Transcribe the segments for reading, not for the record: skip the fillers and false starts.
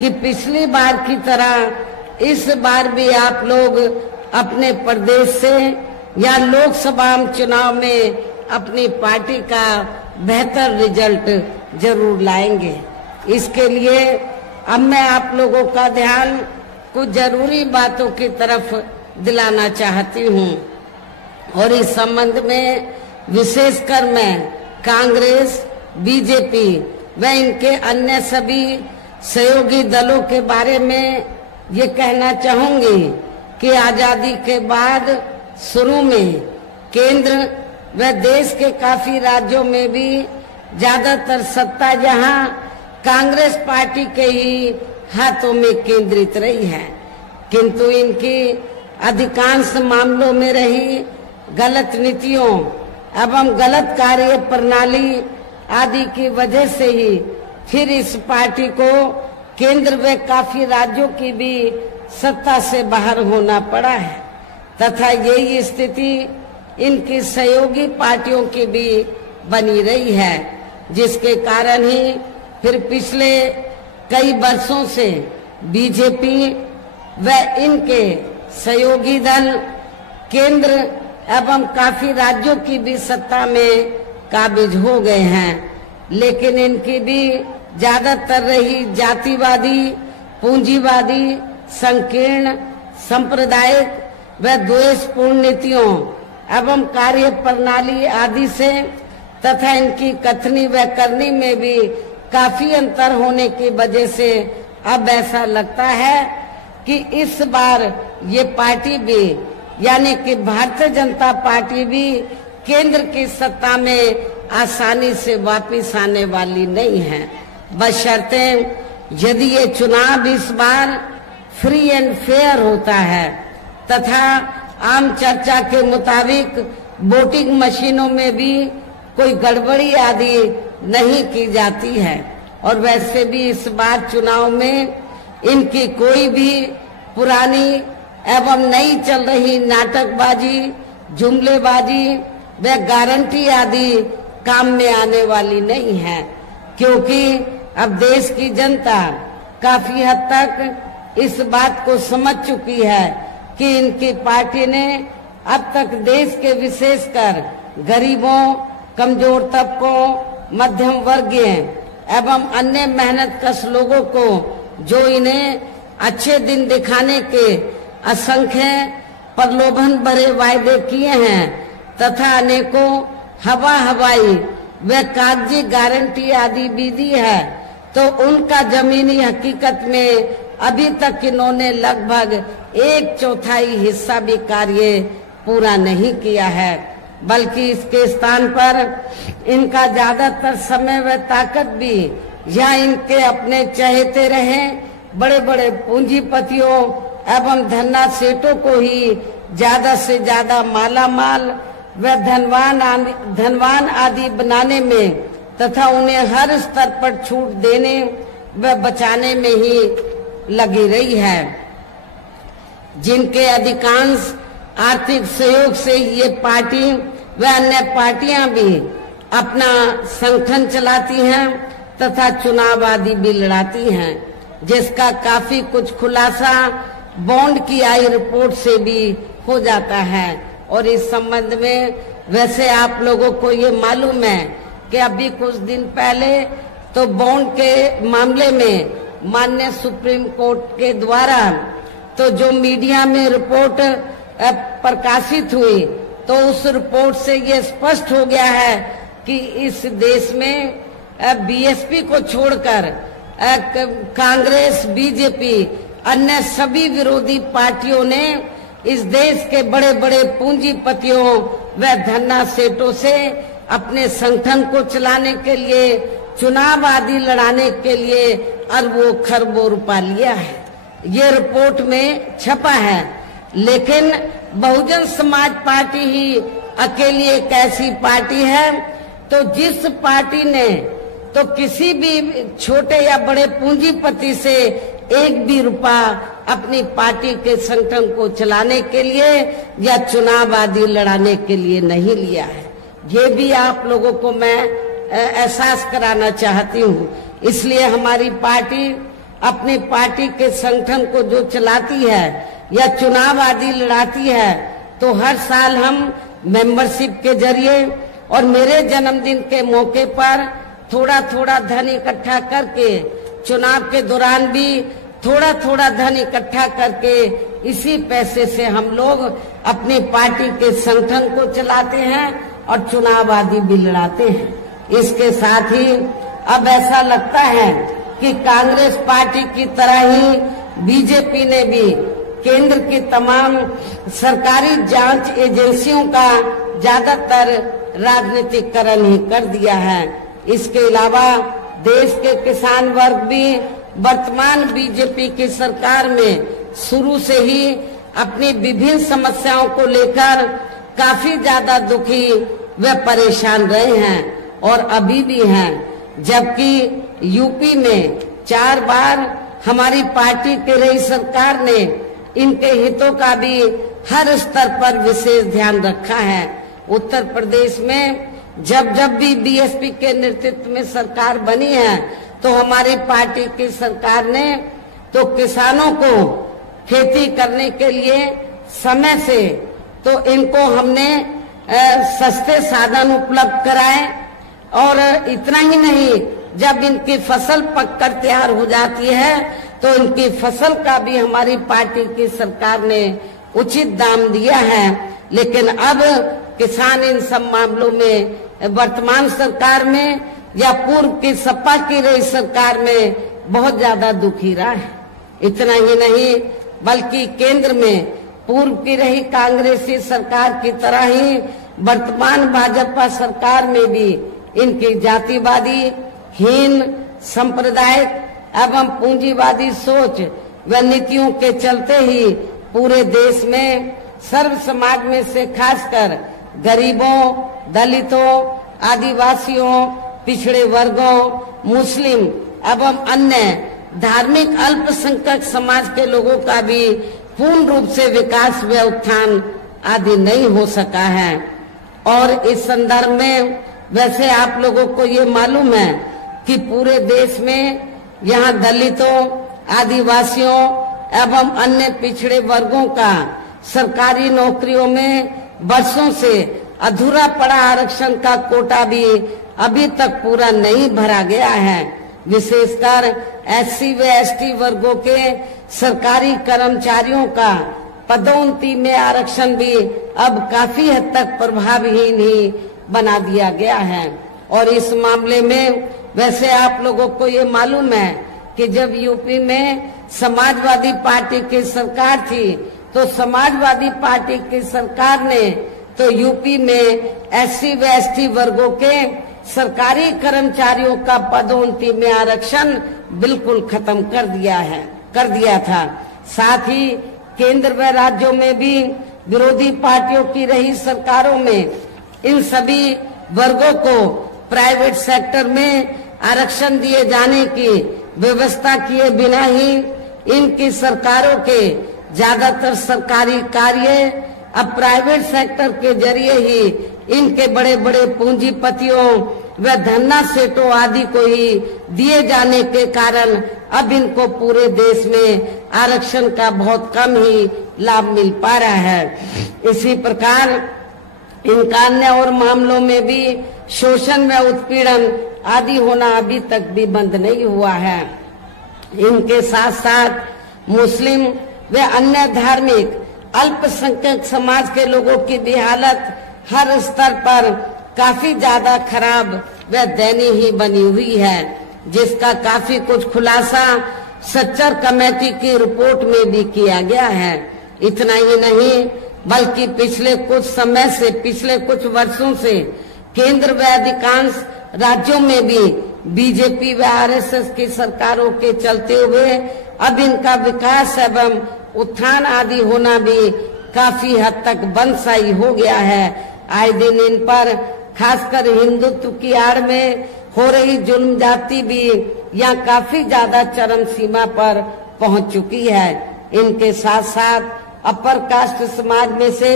कि पिछली बार की तरह इस बार भी आप लोग अपने प्रदेश से या लोकसभा चुनाव में अपनी पार्टी का बेहतर रिजल्ट जरूर लाएंगे। इसके लिए अब मैं आप लोगों का ध्यान कुछ जरूरी बातों की तरफ दिलाना चाहती हूँ और इस संबंध में विशेषकर मैं कांग्रेस, बीजेपी व इनके अन्य सभी सहयोगी दलों के बारे में ये कहना चाहूंगी कि आजादी के बाद शुरू में केंद्र व देश के काफी राज्यों में भी ज्यादातर सत्ता यहाँ कांग्रेस पार्टी के ही हाथों में केंद्रित रही है, किंतु इनकी अधिकांश मामलों में रही गलत नीतियों एवं गलत कार्य प्रणाली आदि की वजह से ही फिर इस पार्टी को केंद्र व काफी राज्यों की भी सत्ता से बाहर होना पड़ा है तथा यही स्थिति इनकी सहयोगी पार्टियों की भी बनी रही है, जिसके कारण ही फिर पिछले कई वर्षों से बीजेपी व इनके सहयोगी दल केंद्र एवं काफी राज्यों की भी सत्ता में काबिज हो गए हैं, लेकिन इनकी भी ज्यादातर रही जातिवादी, पूंजीवादी, संकीर्ण, सांप्रदायिक व द्वेषपूर्ण नीतियों एवं कार्य प्रणाली आदि से तथा इनकी कथनी व करनी में भी काफी अंतर होने की वजह से अब ऐसा लगता है कि इस बार ये पार्टी भी यानी कि भारतीय जनता पार्टी भी केंद्र की सत्ता में आसानी से वापस आने वाली नहीं है, बशर्ते यदि ये चुनाव इस बार फ्री एंड फेयर होता है तथा आम चर्चा के मुताबिक वोटिंग मशीनों में भी कोई गड़बड़ी आदि नहीं की जाती है और वैसे भी इस बार चुनाव में इनकी कोई भी पुरानी एवं नई चल रही नाटकबाजी, जुमलेबाजी व गारंटी आदि काम में आने वाली नहीं है, क्योंकि अब देश की जनता काफी हद तक इस बात को समझ चुकी है कि इनकी पार्टी ने अब तक देश के विशेषकर गरीबों, कमजोर तबकों, मध्यम वर्गीय एवं अन्य मेहनतकश लोगों को जो इन्हें अच्छे दिन दिखाने के असंख्य प्रलोभन भरे वायदे किए हैं तथा अनेकों हवाई व कागजी गारंटी आदि भी दी है, तो उनका जमीनी हकीकत में अभी तक इन्होंने लगभग 1/4 हिस्सा भी कार्य पूरा नहीं किया है, बल्कि इसके स्थान पर इनका ज्यादातर समय व ताकत भी या इनके अपने चहेते रहे बड़े बड़े पूंजीपतियों एवं धन्ना सेठों को ही ज्यादा से ज्यादा मालामाल व धनवान आदि बनाने में तथा उन्हें हर स्तर पर छूट देने व बचाने में ही लगी रही है, जिनके अधिकांश आर्थिक सहयोग से ये पार्टी व अन्य पार्टियां भी अपना संगठन चलाती हैं तथा चुनाव आदि भी लड़ाती हैं, जिसका काफी कुछ खुलासा बॉन्ड की आई रिपोर्ट से भी हो जाता है। और इस संबंध में वैसे आप लोगों को ये मालूम है कि अभी कुछ दिन पहले तो बॉन्ड के मामले में माननीय सुप्रीम कोर्ट के द्वारा तो जो मीडिया में रिपोर्ट प्रकाशित हुई तो उस रिपोर्ट से ये स्पष्ट हो गया है कि इस देश में बीएसपी को छोड़कर कांग्रेस, बीजेपी, अन्य सभी विरोधी पार्टियों ने इस देश के बड़े बड़े पूंजीपतियों व धन्ना सेठों से अपने संगठन को चलाने के लिए, चुनाव आदि लड़ाने के लिए अरबों खरबों रुपया लिया है। ये रिपोर्ट में छपा है, लेकिन बहुजन समाज पार्टी ही अकेली एक ऐसी पार्टी है तो जिस पार्टी ने तो किसी भी छोटे या बड़े पूंजीपति से एक भी रुपया अपनी पार्टी के संगठन को चलाने के लिए या चुनाव आदि लड़ाने के लिए नहीं लिया है। ये भी आप लोगों को मैं एहसास कराना चाहती हूँ। इसलिए हमारी पार्टी अपनी पार्टी के संगठन को जो चलाती है या चुनाव आदि लड़ाती है, तो हर साल हम मेंबरशिप के जरिए और मेरे जन्मदिन के मौके पर थोड़ा थोड़ा धन इकट्ठा करके, चुनाव के दौरान भी थोड़ा थोड़ा धन इकट्ठा करके, इसी पैसे से हम लोग अपनी पार्टी के संगठन को चलाते हैं और चुनाव आदि भी लड़ाते हैं। इसके साथ ही अब ऐसा लगता है कि कांग्रेस पार्टी की तरह ही बीजेपी ने भी केंद्र की तमाम सरकारी जांच एजेंसियों का ज्यादातर राजनीतिकरण ही कर दिया है। इसके अलावा देश के किसान वर्ग भी वर्तमान बीजेपी की सरकार में शुरू से ही अपनी विभिन्न समस्याओं को लेकर काफी ज्यादा दुखी व परेशान रहे हैं और अभी भी हैं। जबकि यूपी में 4 बार हमारी पार्टी की रही सरकार ने इनके हितों का भी हर स्तर पर विशेष ध्यान रखा है। उत्तर प्रदेश में जब भी बीएसपी के नेतृत्व में सरकार बनी है, तो हमारी पार्टी की सरकार ने तो किसानों को खेती करने के लिए समय से तो इनको हमने सस्ते साधन उपलब्ध कराए, और इतना ही नहीं, जब इनकी फसल पककर तैयार हो जाती है तो इनकी फसल का भी हमारी पार्टी की सरकार ने उचित दाम दिया है। लेकिन अब किसान इन सब मामलों में वर्तमान सरकार में या पूर्व की सपा की रही सरकार में बहुत ज्यादा दुखी रहा है। इतना ही नहीं, बल्कि केंद्र में पूर्व की रही कांग्रेसी सरकार की तरह ही वर्तमान भाजपा सरकार में भी इनकी जातिवादी, हीन, सांप्रदायिक एवं पूंजीवादी सोच व नीतियों के चलते ही पूरे देश में सर्व समाज में से खासकर गरीबों, दलितों, आदिवासियों, पिछड़े वर्गों, मुस्लिम एवं अन्य धार्मिक अल्पसंख्यक समाज के लोगों का भी पूर्ण रूप से विकास व उत्थान आदि नहीं हो सका है। और इस संदर्भ में वैसे आप लोगों को ये मालूम है कि पूरे देश में यहाँ दलितों, आदिवासियों एवं अन्य पिछड़े वर्गों का सरकारी नौकरियों में वर्षों से अधूरा पड़ा आरक्षण का कोटा भी अभी तक पूरा नहीं भरा गया है। विशेषकर एससी व एसटी वर्गों के सरकारी कर्मचारियों का पदोन्नति में आरक्षण भी अब काफी हद तक प्रभावहीन ही बना दिया गया है। और इस मामले में वैसे आप लोगों को ये मालूम है कि जब यूपी में समाजवादी पार्टी की सरकार थी, तो समाजवादी पार्टी की सरकार ने तो यूपी में एससी व एसटी वर्गों के सरकारी कर्मचारियों का पदोन्नति में आरक्षण बिल्कुल खत्म कर दिया था। साथ ही केंद्र व राज्यों में भी विरोधी पार्टियों की रही सरकारों में इन सभी वर्गों को प्राइवेट सेक्टर में आरक्षण दिए जाने की व्यवस्था किए बिना ही इनकी सरकारों के ज्यादातर सरकारी कार्य अब प्राइवेट सेक्टर के जरिए ही इनके बड़े बड़े पूंजीपतियों व धन्ना सेठों आदि को ही दिए जाने के कारण अब इनको पूरे देश में आरक्षण का बहुत कम ही लाभ मिल पा रहा है। इसी प्रकार इनका अन्य और मामलों में भी शोषण व उत्पीड़न आदि होना अभी तक भी बंद नहीं हुआ है। इनके साथ साथ मुस्लिम व अन्य धार्मिक अल्पसंख्यक समाज के लोगों की भी हालत हर स्तर पर काफी ज्यादा खराब व दयनीय ही बनी हुई है, जिसका काफी कुछ खुलासा सच्चर कमेटी की रिपोर्ट में भी किया गया है। इतना ही नहीं, बल्कि पिछले कुछ वर्षों से केंद्र व अधिकांश राज्यों में भी बीजेपी व आरएसएस की सरकारों के चलते हुए अब इनका विकास एवं उत्थान आदि होना भी काफी हद तक बंद सा ही हो गया है। आए दिन इन पर खासकर हिंदुत्व की आड़ में हो रही जुल्म जाति भी यहाँ काफी ज्यादा चरम सीमा पर पहुंच चुकी है। इनके साथ साथ अपर कास्ट समाज में से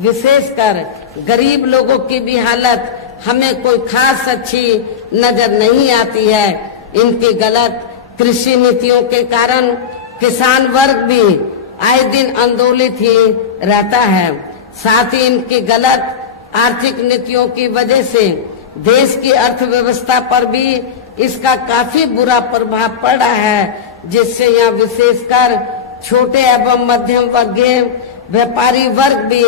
विशेषकर गरीब लोगों की भी हालत हमें कोई खास अच्छी नजर नहीं आती है। इनकी गलत कृषि नीतियों के कारण किसान वर्ग भी आए दिन आंदोलित ही रहता है। साथ ही इनकी गलत आर्थिक नीतियों की वजह से देश की अर्थव्यवस्था पर भी इसका काफी बुरा प्रभाव पड़ा है, जिससे यहाँ विशेषकर छोटे एवं मध्यम वर्गीय व्यापारी वर्ग भी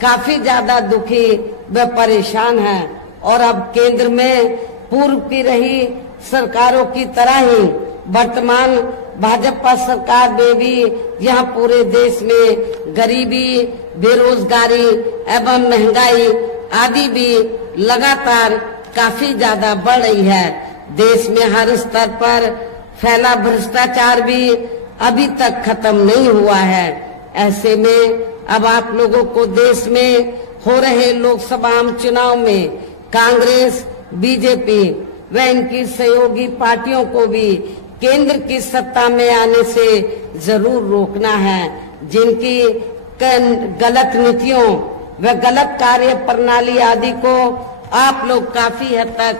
काफी ज्यादा दुखी व परेशान है। और अब केंद्र में पूर्व की रही सरकारों की तरह ही वर्तमान भाजपा सरकार में भी यहाँ पूरे देश में गरीबी, बेरोजगारी एवं महंगाई आदि भी लगातार काफी ज्यादा बढ़ रही है। देश में हर स्तर पर फैला भ्रष्टाचार भी अभी तक खत्म नहीं हुआ है। ऐसे में अब आप लोगों को देश में हो रहे लोकसभा चुनाव में कांग्रेस, बीजेपी व इनकी सहयोगी पार्टियों को भी केंद्र की सत्ता में आने से जरूर रोकना है। जिनकी गलत नीतियों व गलत कार्य प्रणाली आदि को आप लोग काफी हद तक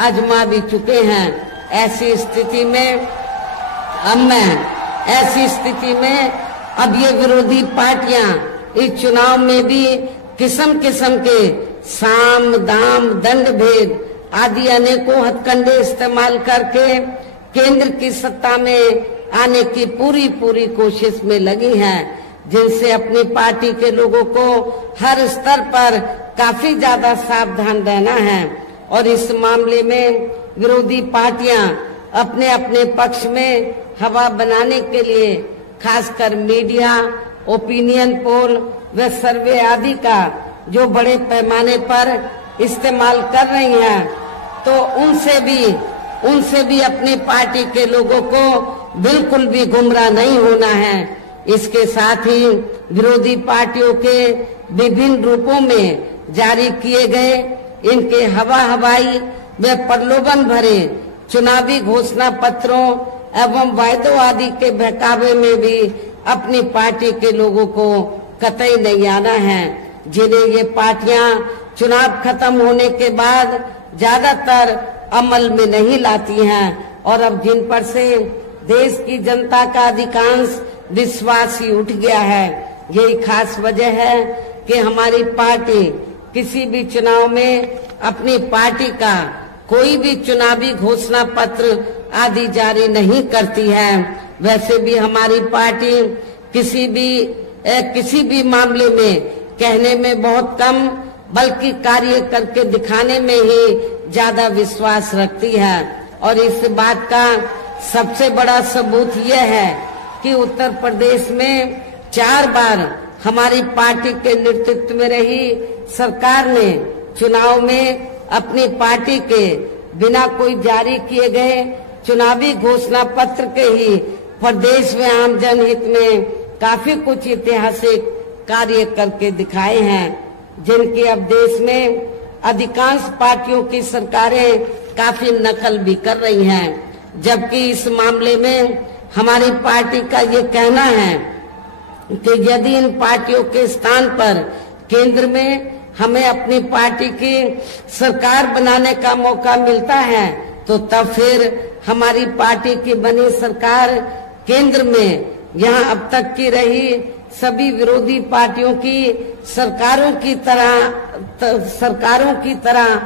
आजमा भी चुके हैं। ऐसी स्थिति में अब ये विरोधी पार्टियां इस चुनाव में भी किस्म किस्म के साम, दाम, दंड भेद आदि अनेकों हथकंडे इस्तेमाल करके केंद्र की सत्ता में आने की पूरी कोशिश में लगी हैं, जिनसे अपनी पार्टी के लोगों को हर स्तर पर काफी ज्यादा सावधान रहना है। और इस मामले में विरोधी पार्टियां अपने अपने पक्ष में हवा बनाने के लिए खासकर मीडिया, ओपिनियन पोल व सर्वे आदि का जो बड़े पैमाने पर इस्तेमाल कर रही हैं, तो उनसे भी अपनी पार्टी के लोगों को बिल्कुल भी गुमराह नहीं होना है। इसके साथ ही विरोधी पार्टियों के विभिन्न रूपों में जारी किए गए इनके हवाई व प्रलोभन भरे चुनावी घोषणा पत्रों एवं वायदों आदि के बहकावे में भी अपनी पार्टी के लोगों को कतई नहीं आना है, जिन्हें ये पार्टियां चुनाव खत्म होने के बाद ज्यादातर अमल में नहीं लाती हैं। और अब जिन पर से देश की जनता का अधिकांश विश्वास ही उठ गया है। यही खास वजह है कि हमारी पार्टी किसी भी चुनाव में अपनी पार्टी का कोई भी चुनावी घोषणा पत्र आदि जारी नहीं करती है। वैसे भी हमारी पार्टी किसी भी मामले में कहने में बहुत कम बल्कि कार्य करके दिखाने में ही ज्यादा विश्वास रखती है। और इस बात का सबसे बड़ा सबूत यह है कि उत्तर प्रदेश में 4 बार हमारी पार्टी के नेतृत्व में रही सरकार ने चुनाव में अपनी पार्टी के बिना कोई जारी किए गए चुनावी घोषणा पत्र के ही प्रदेश में आम जनहित में काफी कुछ ऐतिहासिक कार्य करके दिखाए हैं, जिनकी अब देश में अधिकांश पार्टियों की सरकारें काफी नकल भी कर रही हैं। जबकि इस मामले में हमारी पार्टी का ये कहना है कि यदि इन पार्टियों के स्थान पर केंद्र में हमें अपनी पार्टी की सरकार बनाने का मौका मिलता है, तो तब फिर हमारी पार्टी की बनी सरकार केंद्र में यहाँ अब तक की रही सभी विरोधी पार्टियों की सरकारों की तरह